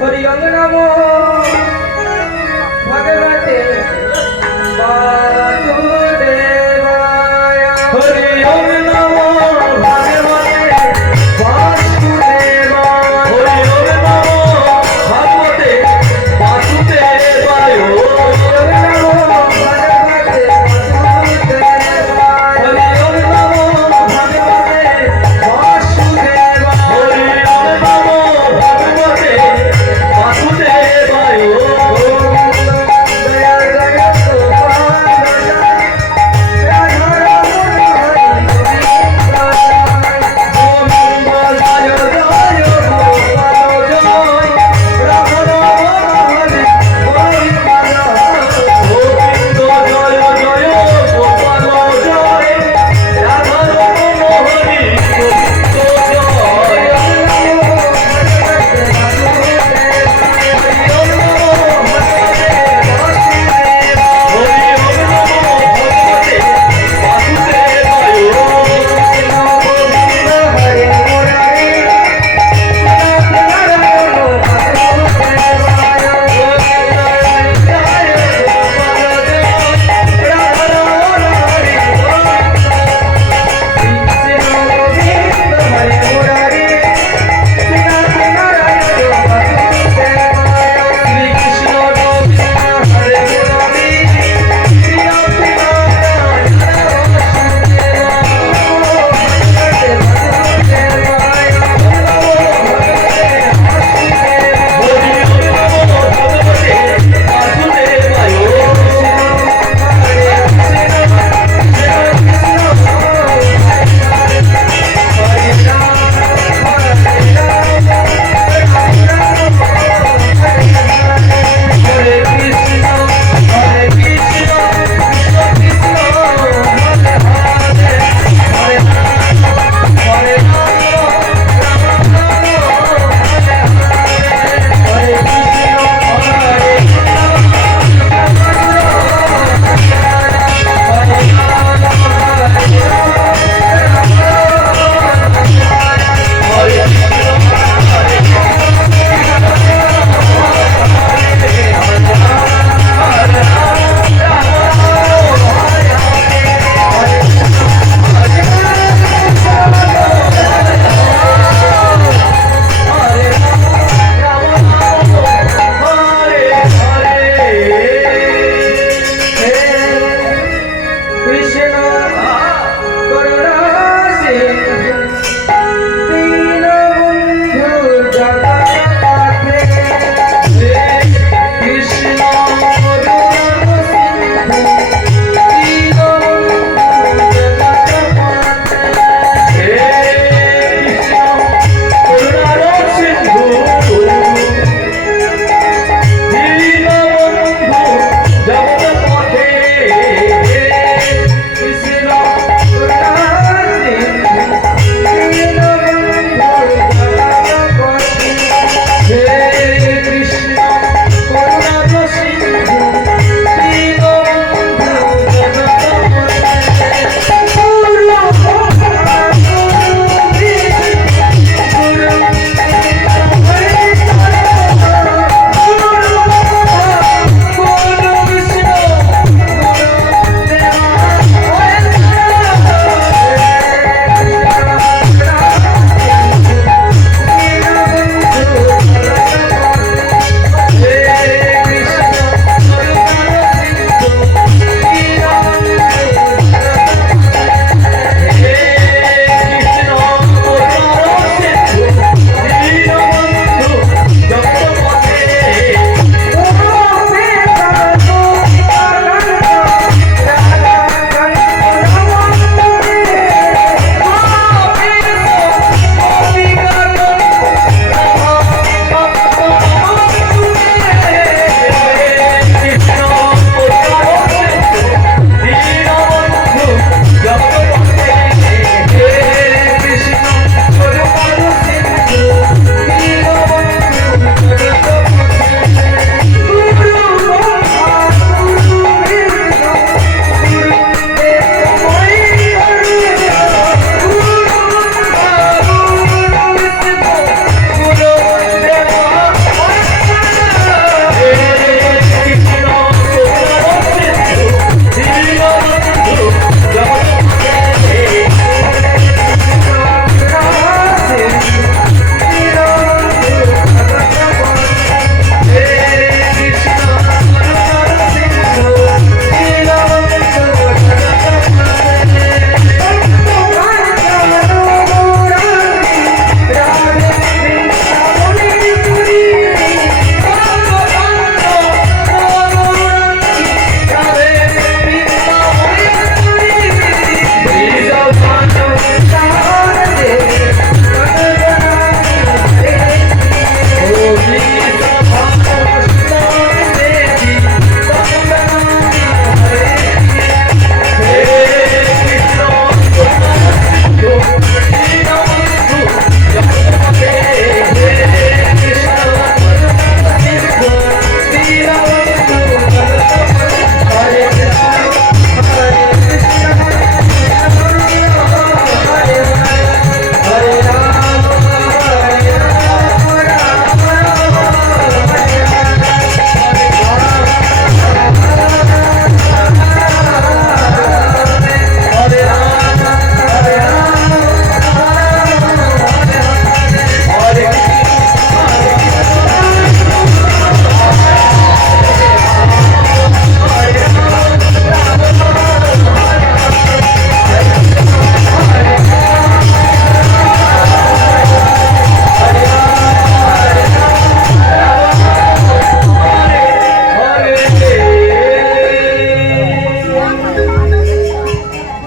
हरि ओम नमो भगवते वासुदेवाय। हरि ओम नमो भगवते वासुदेवाय। हरि ओम नमो भगवते वासुदेवाय।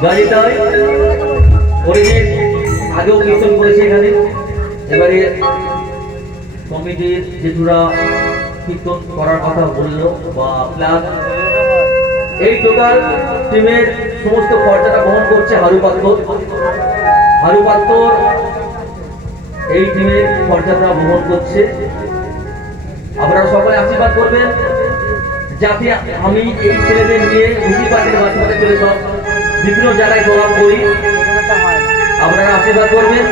গাড়িটা অরিজিৎ আগেও কীর্তন করেছে এখানে। এবারে কমিটির যেগুলা কীর্তন করার কথা বললো বা প্লাস এই টোটাল টিমের সমস্ত খরচাটা বহন করছে হারু পাত্তর এই টিমের খরচাটা বহন করছে। আপনারা সবাই আশীর্বাদ করবেন যাতে আমি এই ছেলেদের নিয়ে খুশি পার্টির বাচ্চাদের চলে সব বিভিন্ন জায়গায় প্রোগ্রাম করি। আপনারা আশীর্বাদ করবেন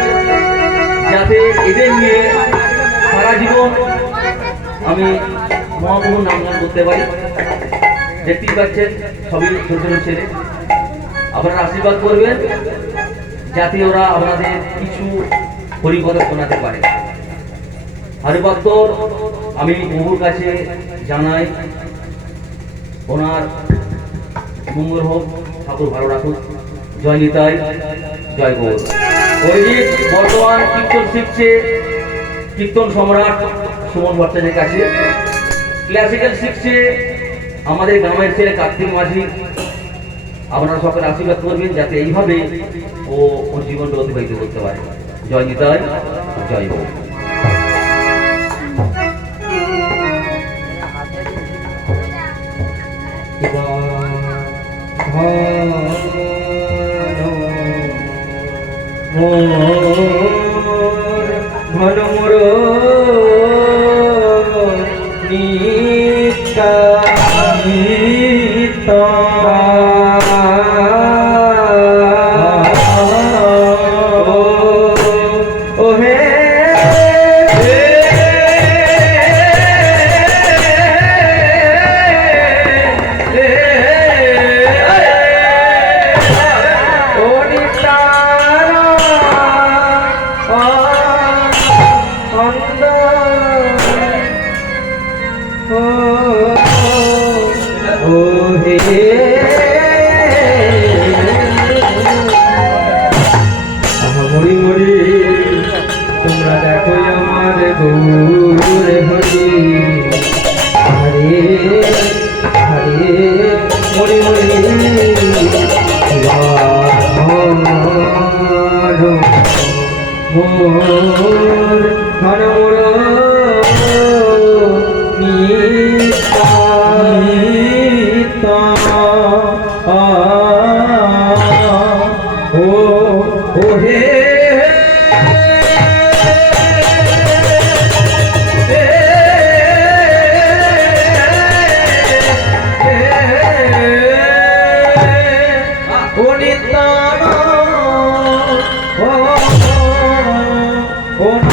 যাতে এদের নিয়ে সারা জীবন আমি মহাপ্রভুর নামগান করতে পারি। দেখতেই পাচ্ছেন সবই ছোট ছোট ছেলে। আপনারা আশীর্বাদ করবেন যাতে ওরা আপনাদের কিছু হরিকথা শোনাতে পারে। হারু পাত্তর আমি প্রভুর কাছে জানাই ওনার মঙ্গল হোক, ঠাকুর ভালো রাখুক। জয় নিতাই, জয় গৌর। অরিজিৎ বর্তমান কীর্তন শিখছে কীর্তন সম্রাট সুমন ভট্টাচার্যের কাছে। ক্লাসিক্যাল শিখছে আমাদের গ্রামের ছেলে কার্তিক মাঝি। আপনারা সকলে আশীর্বাদ করবেন যাতে এইভাবে ওর জীবনটা অতিবাহিত করতে পারে। জয় নিতাই, জয় গৌর। ঘন মোর নিতা তোমরা দেখো আমার গৌর হরি হরে হরে মরি মরি মোর ঘন মোর Oh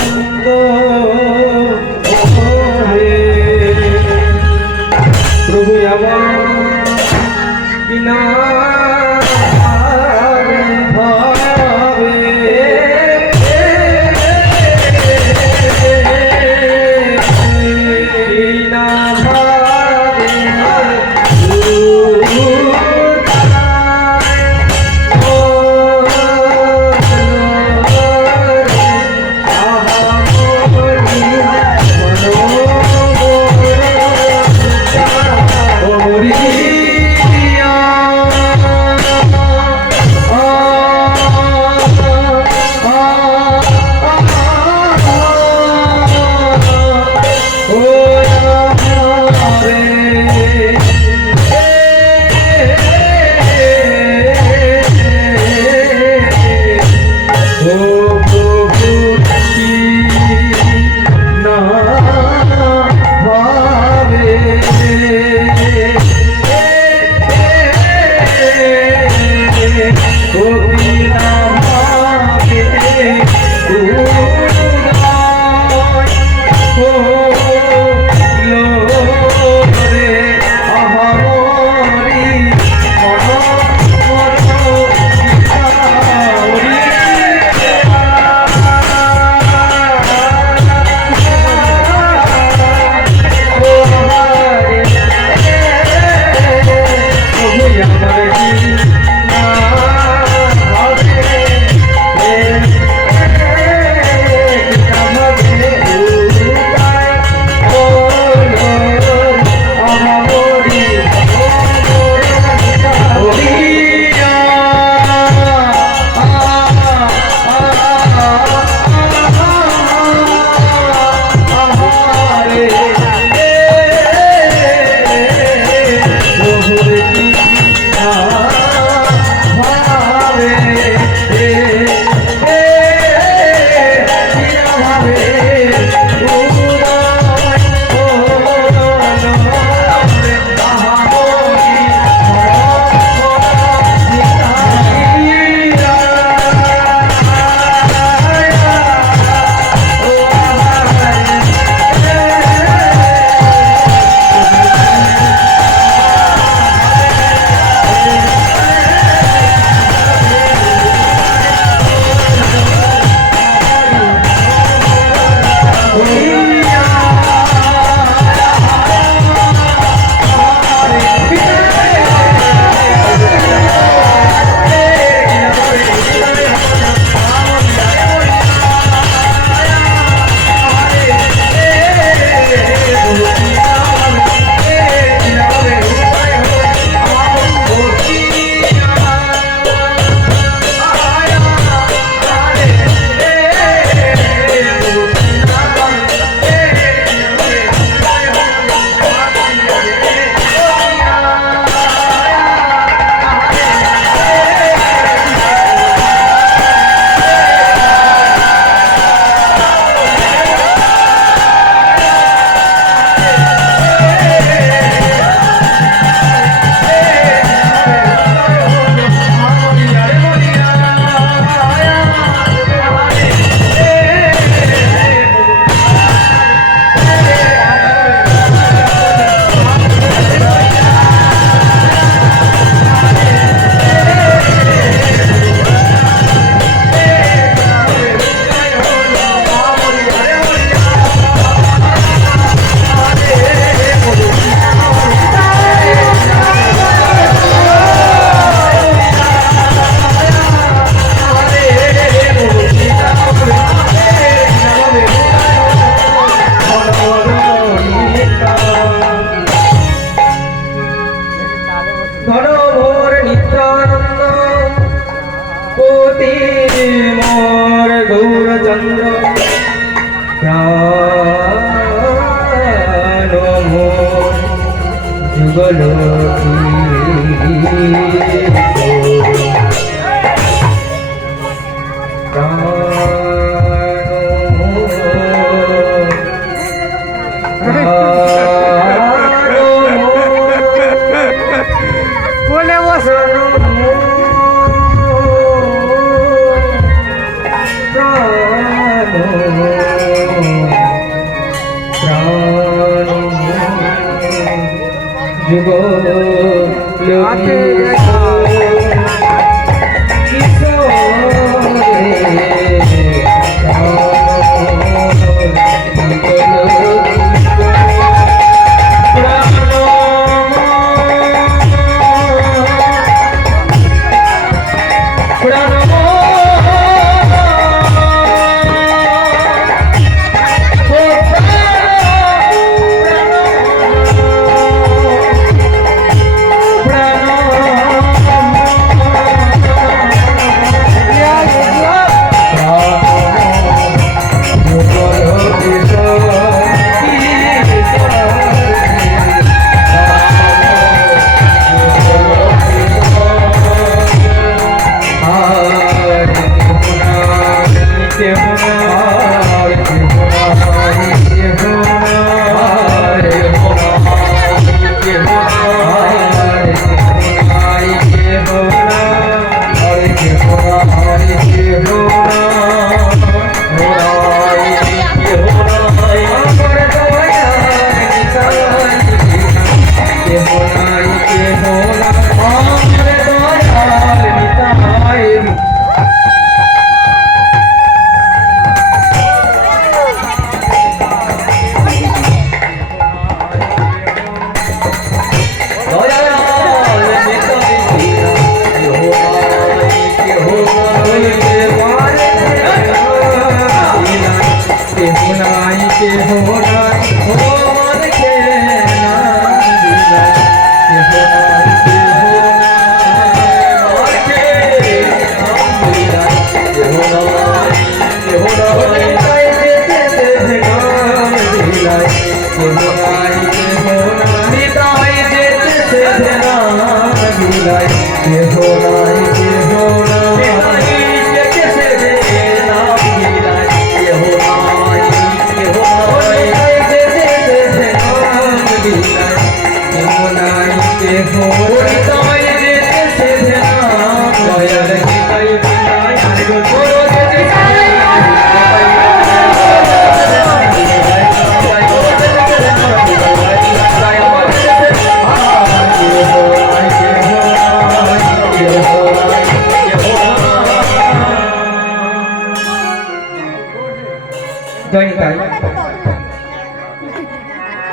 যুগ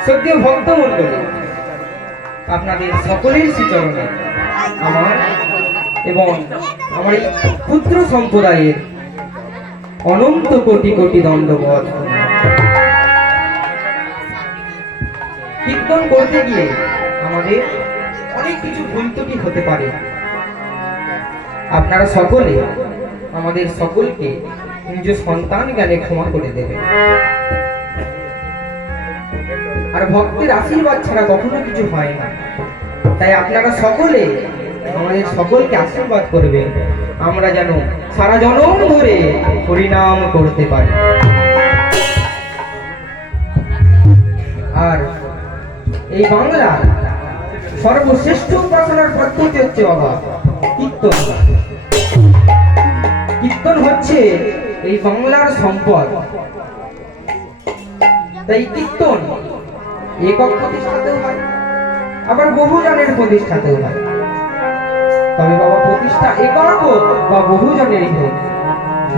সত্য ভক্ত মণ্ডলী, আপনাদের সকলের শ্রীচরণে আমার এবং আমার এই ক্ষুদ্র সম্প্রদায়ের অনন্ত কোটি কোটি দণ্ডবধ। কীর্তন করতে গিয়ে আমাদের অনেক কিছু ভুল ত্রুটি হতে পারে। আপনারা সকলে আমাদের সকলকে নিজ সন্তান জ্ঞানে ক্ষমা করে দেবেন। আর ভক্তের আশীর্বাদ ছাড়া কখনো কিছু হয় না, তাই আপনারা সকলে আমাদের সকলকে আশীর্বাদ করবেন, আমরা যেন সারা জনম ধরে হরিনাম করতে পারি। আর এই বাংলার সর্বশ্রেষ্ঠ উপাসনার পদ্ধতি হচ্ছে বাবা কীর্তন। কীর্তন হচ্ছে এই বাংলার সম্পদ। তাই কীর্তন একক প্রতিষ্ঠাতেও হয়, আবার বহুজনের প্রতিষ্ঠাতেও হয়। তবে বাবা প্রতিষ্ঠা একক হোক বা বহুজনেরই হোক,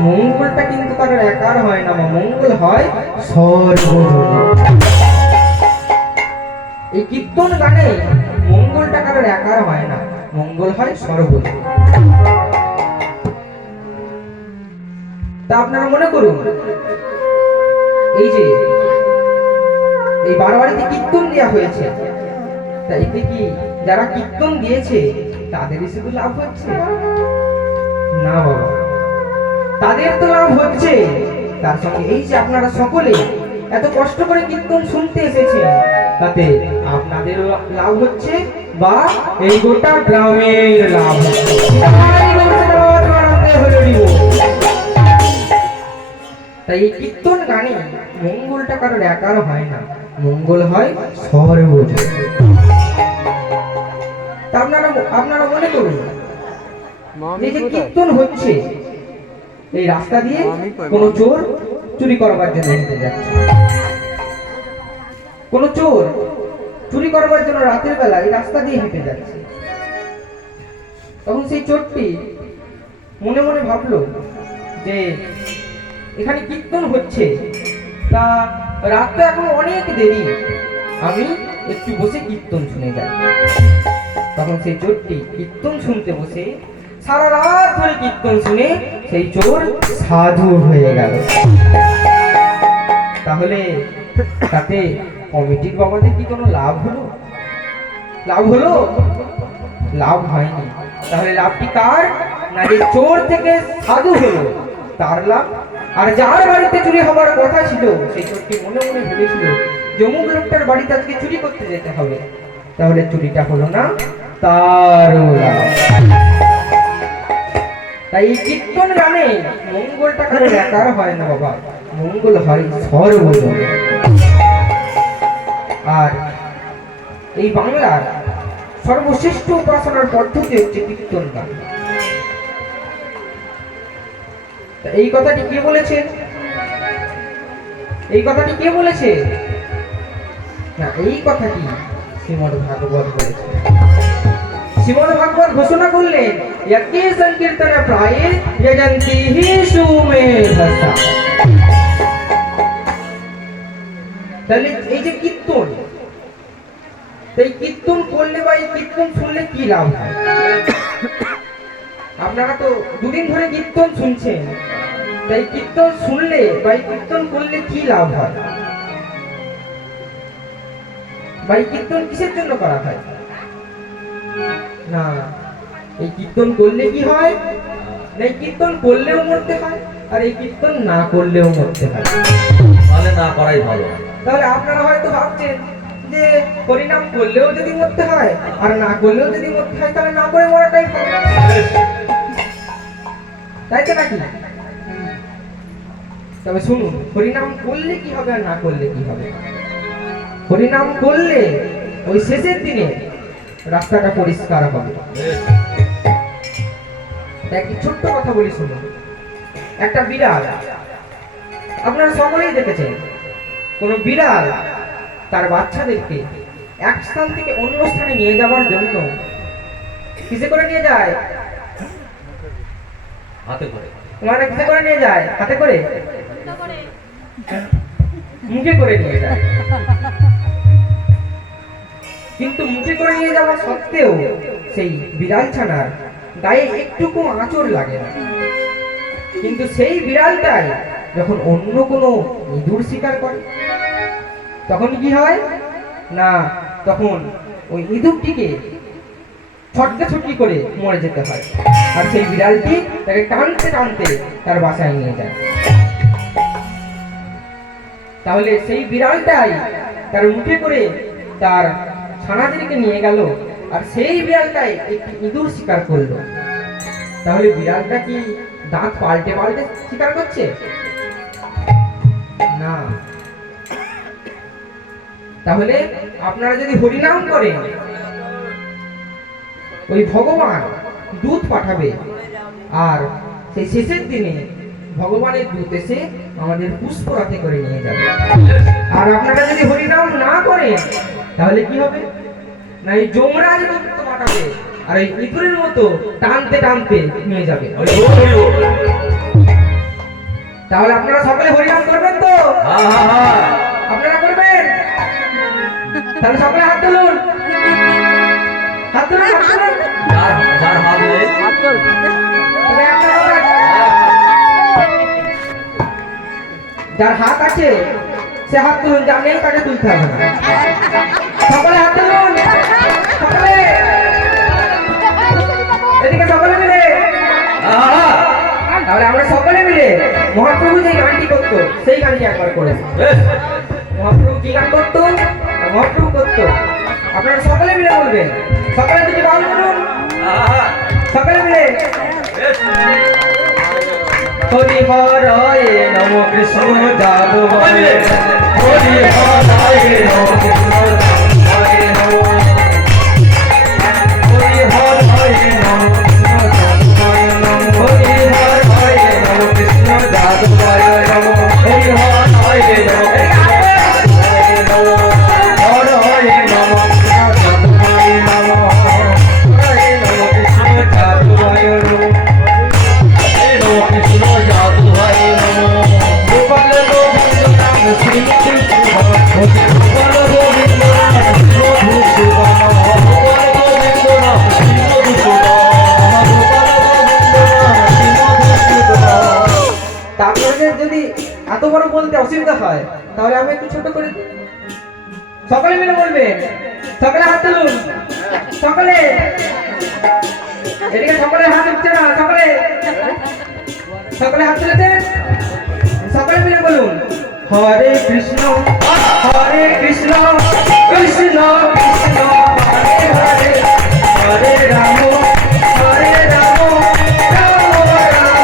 মঙ্গলটা কিন্তু কারোর একার হয় না, মঙ্গল হয় সর্বজনীন। এই কীর্তন গানে মঙ্গলটা কারোর একার হয় না, মঙ্গল হয় সর্বজনীন। তা আপনারা মনে করুন, এই যে এই বারবাড়িতে কীর্তন দেওয়া হয়েছে, তা এতে কি যারা কীর্তন দিয়েছে তাদেরই শুধু লাভ হচ্ছে? না বাবা, তাদের তো লাভ হচ্ছে, তার সঙ্গে এই যে আপনারা সকলে এত কষ্ট করে কীর্তন শুনতে এসেছেন, তাতে আপনাদেরও লাভ হচ্ছে বা এই গোটা গ্রামের লাভ হচ্ছে। তাই এই কীর্তন গানে মঙ্গলটা কারোর একার হয় না, মঙ্গল হয় সর্বজনীন। তা আপনারা মনে করুন, এই যে কীর্তন হচ্ছে, এই রাস্তা দিয়ে কোনো চোর চুরি করবার জন্য হেঁটে যাচ্ছে, কোনো চোর চুরি করবার জন্য রাতের বেলা এই রাস্তা দিয়ে হেঁটে যাচ্ছে। তখন সেই চোরটি মনে মনে ভাবলো যে এখানে কীর্তন হচ্ছে, তা রাত তো এখন অনেক দেরি, আমি একটু বসে কীর্তন শুনে যাই। তখন সেই চোরটি কীর্তন শুনতে বসে সারা রাত ধরে কীর্তন শুনে সেই চোর সাধু হয়ে গেল। তাহলে তাতে কমিটির বাবাদের কি কোনো লাভ হলো? লাভ হলো? লাভ হয়নি। তাহলে লাভটি কার? না, যে চোর থেকে সাধু হলো তার লাভ। আর যার বাড়িতে চুরি হবার কথা ছিল সেই চোরটি মনে মনে ভেবেছিল জমুক লোকটার বাড়িতে আজকে চুরি করতে যেতে হবে, তাহলে চুরিটা হলো না, তারও লাভ। তাই এই কীর্তন গানে মঙ্গলটা কারো একার হয় না বাবা, মঙ্গল হয় সর্বজনে। আর এই বাংলার সর্বশ্রেষ্ঠ উপাসনার পদ্ধতি হচ্ছে কীর্তন গান। এই কথাটি কে বলেছে? এই কথাটি কে বলেছে? না, এই কথাটি শ্রীমদ ভাগবত বলেছে। শ্রীমদ ভাগবত ঘোষণা করলেন, ইয়াকে সংকীর্তন প্রায়ে যজন্তি হি সুমেধসা। তাহলে এই যে কীর্তন, এই কীর্তন করলে বা এই কীর্তন শুনলে কি লাভ হয়? আপনারা তো দুদিন ধরে কীর্তন শুনছেন, তাই কীর্তন শুনলে বা কীর্তন করলে কি লাভ হয়? বা কীর্তন কিসের জন্য করা হয়? না, এই কীর্তন করলে কি হয়? না, এই কীর্তন করলেও মরতে হয়, আর এই কীর্তন না করলেও মরতে হয়। তাহলে না করাই ভালো। তাহলে আপনারা হয়তো ভাবছেন যে হরিনাম করলেও যদি মরতে হয় আর না করলেও যদি মরতে হয়, তাহলে না করে মরাটাই ভালো, তাই তো নাকি? তবে শুনুন, হরিনাম করলে কি হবে আর না করলে কি হবে? হরিনাম করলে ওই শেষের দিনে রাস্তাটা পরিষ্কার হবে। একটি ছোট্ট কথা বলি শুনুন। একটা বিড়াল, আপনারা সকলেই দেখেছেন, কোন বিড়াল তার বাচ্চাদেরকে এক স্থান থেকে অন্য স্থানে নিয়ে যাওয়ার জন্য কিসে করে নিয়ে যায়? হাতে করে। মানে কিসে করে নিয়ে যায়? হাতে করে? মুখে করে নিয়ে যায়। কিন্তু মুখে করে নিয়ে যাওয়া সত্ত্বেও সেই বিড়াল ছানার গায়ে একটুকু আঁচড় লাগে না। কিন্তু সেই বিড়ালটাই যখন অন্য কোনো ইঁদুর শিকার করে, তখন কি হয়? না, তখন ওই ইঁদুরটিকে ছটকাছটকি করে মরে যেতে হয়, আর সেই বিড়ালটি তাকে টানতে টানতে তার বাসায় নিয়ে যায়। তাহলে সেই বিড়ালটাই তার মুখে করে তার ছানাদেরকে নিয়ে গেল, আর সেই বিড়ালটাই একটি ইঁদুর শিকার করলো। তাহলে বিড়ালটা কি দাঁত পাল্টে পাল্টে শিকার করছে? না। তাহলে আপনারা যদি হরিনাম করেন, ওই ভগবান দূত পাঠাবে, আর সেই শেষের দিনে ভগবানের দূত এসে আমাদের পুষ্পরথে করে নিয়ে যাবে। আর আপনারা যদি হরিনাম না করেন, তাহলে কি হবে? না, এই যমরাজ দূত পাঠাবে, আর এই ইঁদুরের মতো টানতে টানতে নিয়ে যাবে। তাহলে আপনারা সকলে হরিনাম করবেন তো? আপনারা করবেন? তাহলে সকলে হাত তুলুন, হাত তুলুন, হাত তুলুন। যার হাত নেই যার হাত আছে সে হাত তুলুন, যার নেই তাকে তুলতে হবে না। সকলে হাত তুলুন, সকলে এদিকে সকলে মিলে। তাহলে আমরা সকলে মিলে মহাপ্রভু যে গানটি করতো সেই গানটি একবার করে। মহাপ্রভু কি গান করতো? মহাপ্রভু করতো। আপনারা সকলে মিলে বলবেন, সকলে দিকে বাউল বলুন, সকলে মিলে। হরি হরায় নম কৃষ্ণ যাদবায়, হরি হরায় নম কৃষ্ণ যাদবায় নম, হরি হরায় নম কৃষ্ণ যাদবায় নম, হরি হরায় নম কৃষ্ণ যাদবায় নম, হরি হরায় নম কৃষ্ণ যাদবায় নম, হরায় নম এত বড় বলতে অসুবিধা হয়, তাহলে আমি একটু ছোট করে সকলে মিলে বলবেন। সকলে হাত তুলুন, সকলে এদিকে সকলে হাত উঠছে না, সকলে সকলে হাত তুলেছেন, সকলে মিলে বলুন হরে কৃষ্ণ কৃষ্ণ কৃষ্ণ হরে হরে, হরে রাম হরে রাম রাম রাম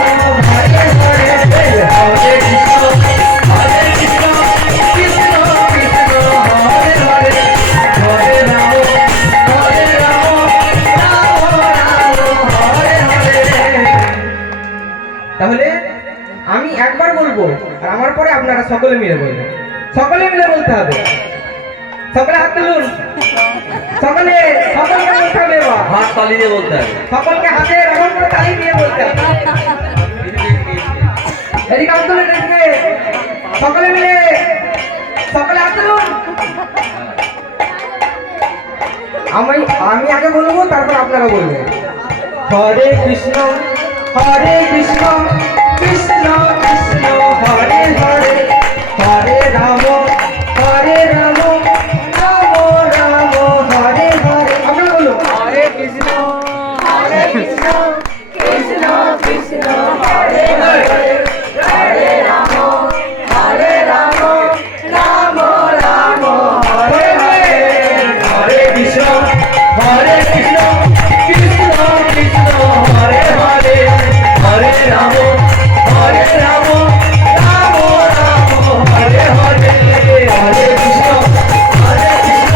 হরে হরে, হরে কৃষ্ণ কৃষ্ণ কৃষ্ণ হরে হরে, হরে রাম রাম রাম হরে হরে। তাহলে আমি একবার বলবো আর আমার পরে আপনারা সকলে মিলে বলবেন, সকলে মিলে বলতে হবে। সকলে হাত তুলুন, সকলে সকলকে বলতে হবে, হাত তালি দিয়ে বলতে হবে। সকলকে হাতে এরকম করে তালি দিয়ে বলতে হবে। এদিকে হাত তুলুন, এদিকে সকলে মিলে, সকলে হাত তুলুন। আমি আগে বলবো, তারপর আপনারা বলবেন। হরে কৃষ্ণ কৃষ্ণ কৃষ্ণ হরে হরে, হরে রাম রাম রাম হরে হরে। আপনারা বলুন হরে কৃষ্ণ কৃষ্ণ কৃষ্ণ হরে হরে, হরে রাম রাম রাম হরে হরে, হরে কৃষ্ণ কৃষ্ণ কৃষ্ণ হরে হরে, হরে রাম রাম রাম হরে হরে, হরে কৃষ্ণ কৃষ্ণ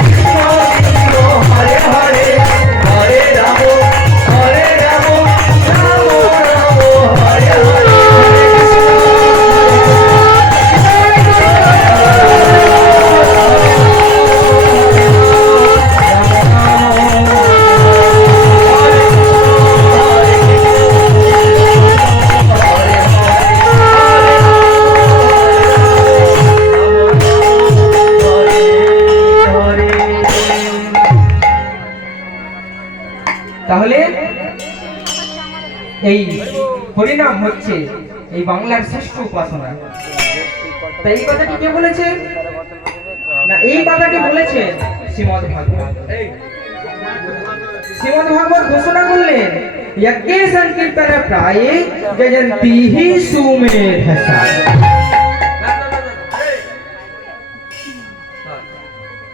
কৃষ্ণ হরে হরে, হরে রাম রাম হরে হরে। তাহলে এই হরিনাম হচ্ছে এই বাংলার শ্রেষ্ঠ উপাসনা। তাই এই কথাটি কে বলেছে? না, এই কথাটি বলেছে শ্রীমদ্ ভাগবত। শ্রীমদ্ ভাগবত ঘোষণা করলেন যজ্ঞে সংকীর্তনে প্রায়ে যজন্তিহি সুমেধসা।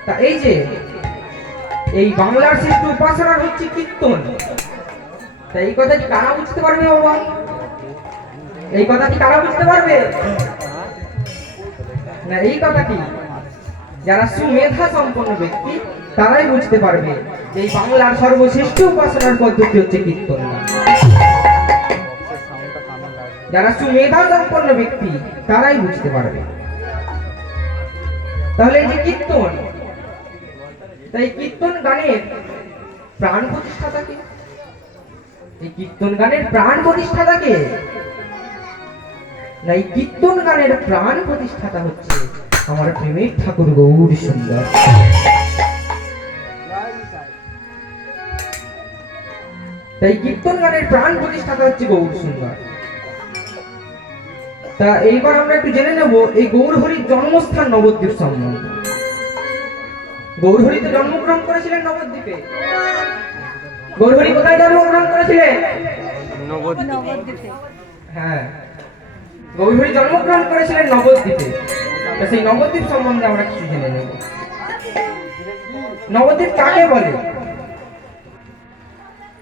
তা এই যে এই বাংলার শ্রেষ্ঠ উপাসনা হচ্ছে কীর্তন। তা এই কথাটি কারা বুঝতে পারবে বাবা? এই কথাটি কারা বুঝতে পারবে? না, এই কথাটি যারা সুমেধা সম্পন্ন ব্যক্তি তারাই বুঝতে পারবে যে এই বাংলার সর্বশ্রেষ্ঠ উপাসনার পদ্ধতি হচ্ছে কীর্তন। যারা সুমেধা সম্পন্ন ব্যক্তি তারাই বুঝতে পারবে। তাহলে এই যে কীর্তন, তাই কীর্তন গানের প্রাণ প্রতিষ্ঠাতাকে, এই কীর্তন গানের প্রাণ প্রতিষ্ঠাতাকে, না, এই কীর্তন গানের প্রাণ প্রতিষ্ঠাতা হচ্ছে আমার প্রেমের ঠাকুর গৌর সুন্দর। তাই কীর্তন গানের প্রাণ প্রতিষ্ঠাতা হচ্ছে গৌর সুন্দর। তা এইবার আমরা একটু জেনে নেব এই গৌরহরির জন্মস্থান নবদ্বীপ সম্বন্ধে। গৌরহরি তো জন্মগ্রহণ করেছিলেন নবদ্বীপে। গৌরহরি কোথায় জন্মগ্রহণ করেছিলেন? নবদ্বীপে। হ্যাঁ, গৌরহরি জন্মগ্রহণ করেছিলেন নবদ্বীপে। সেই নবদ্বীপ সম্বন্ধে আমরা কিছু জেনে নেব। নবদ্বীপ কাকে বলে?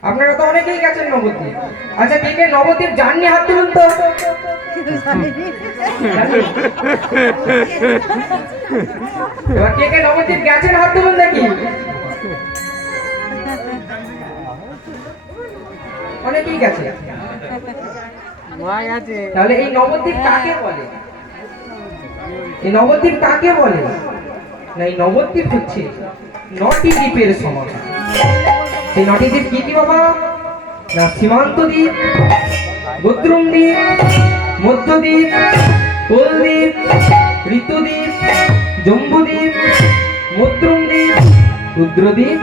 আপনারা তো অনেকেই গেছেন নবদ্বীপ। আচ্ছা, কে কে নবদ্বীপ যাননি হাত তুলুন তো। এবার কে কে নবদ্বীপ গেছেন হাত তুলুন দেখি। অনেকেই গেছে। তাহলে এই নবদ্বীপ কাকে বলে? এই নবদ্বীপ কাকে বলে? না, এই নবদ্বীপ হচ্ছে 9টি দ্বীপের সমাহার। সেই 9টি দ্বীপ কি কি বাবা? না, সীমান্ত দ্বীপ, গোত্রুম দ্বীপ, মধ্যদ্বীপ, কোলদ্বীপ, ঋতুদ্বীপ, জম্বুদ্বীপ, মদ্রুম দ্বীপ, রুদ্রদ্বীপ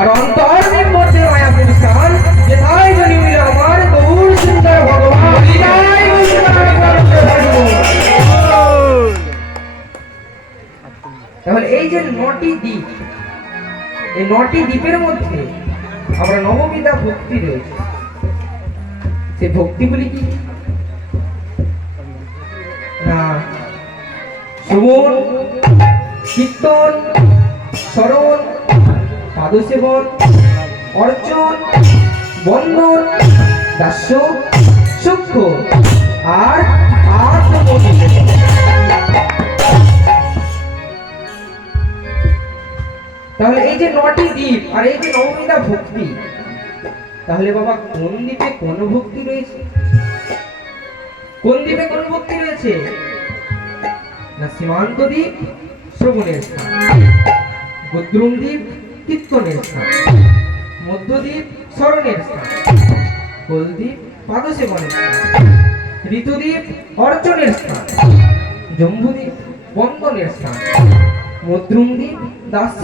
আর অন্তর্দ্বীপ মধ্যে মায়াপুর স্থান, যেথায় জন্মিল আমার গৌর সুন্দর ভগবান। 9টি দ্বীপের মধ্যে আমরা নববিধা ভক্তি রয়েছে। সেই ভক্তিগুলি কি না? শ্রবণ, কীর্তন, স্মরণ, পাদসেবন, অর্চন, বন্দন, দাস্য, সূক্ষ্ম আর আত্মনিবেদন। তাহলে এই যে 9টি দ্বীপ আর এই যে নববিধা ভক্তি, তাহলে বাবা কোন দ্বীপে কোন ভক্তি রয়েছে? কোন দ্বীপে কোন ভক্তি রয়েছে? না সীমান্ত দ্বীপ শ্রবণের স্থান, গদ্রুম দ্বীপ কীর্তনের স্থান, মধ্যদ্বীপ স্মরণের স্থান, কোলদ্বীপ পাদসেবনের স্থান, ঋতুদ্বীপ অর্চনের স্থান, জম্বুদ্বীপ বন্দনের স্থান, মদ্রুম দ্বীপ দাস্য